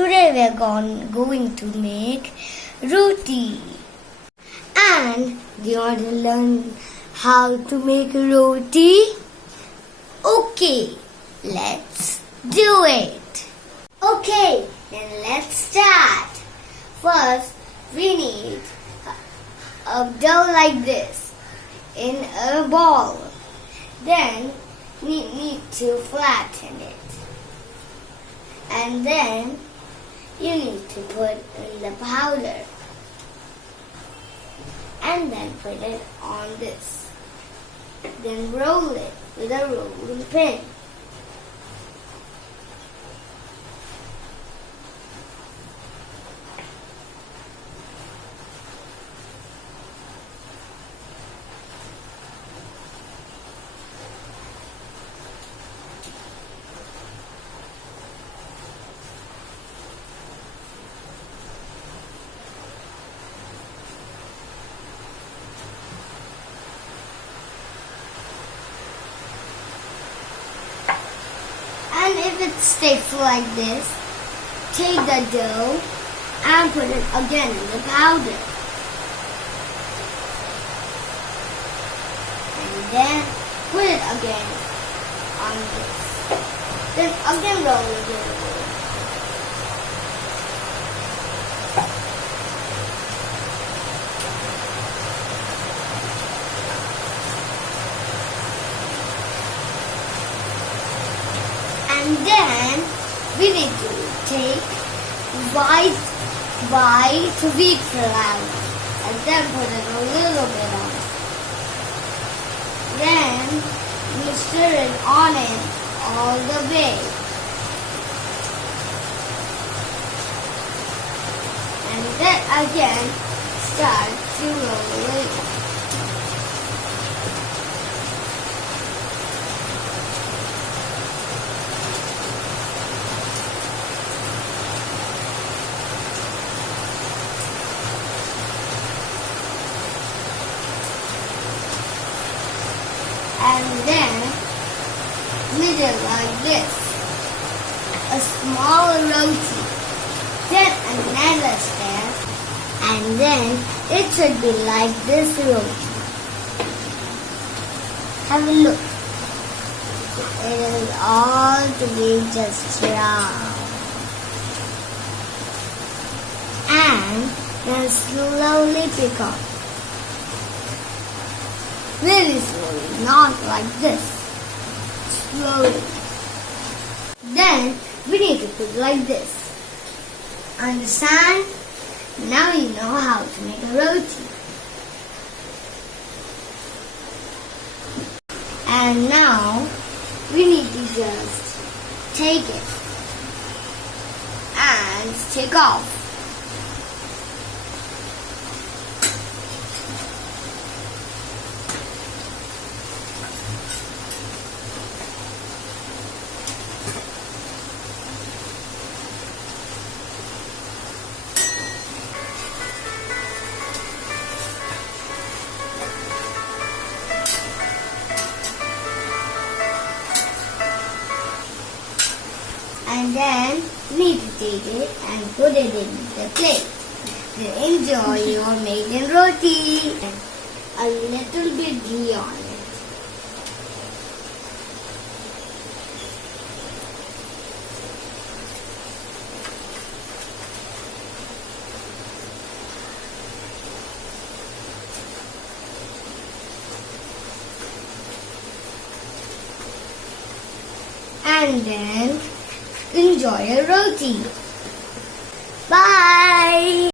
Today we are going to make roti. And do you want to learn how to make roti? Okay, let's do it. Okay, then let's start. First, we need a dough like this in a ball. Then we need to flatten it. And then you need to put in the powder. And then put it on this. Then roll it with a rolling pin. And if it sticks like this, take the dough and put it again in the powder. And then put it again on this. Then again roll it. And then we need to take white wheat flour and then put it a little bit on. Then we stir it on it all the way. And then again start to roll it. And then middle like this, a small roti, then another step, and then it should be like this roti. Have a look. It is all to be just round. And then slowly pick up. Very slowly, not like this. Slowly. Then we need to put like this. Understand? Now you know how to make a roti. And now we need to just take it and take off. And then you need to take it and put it in the plate. Then enjoy your maiden roti. A little bit ghee on it. And then enjoy your roti. Bye.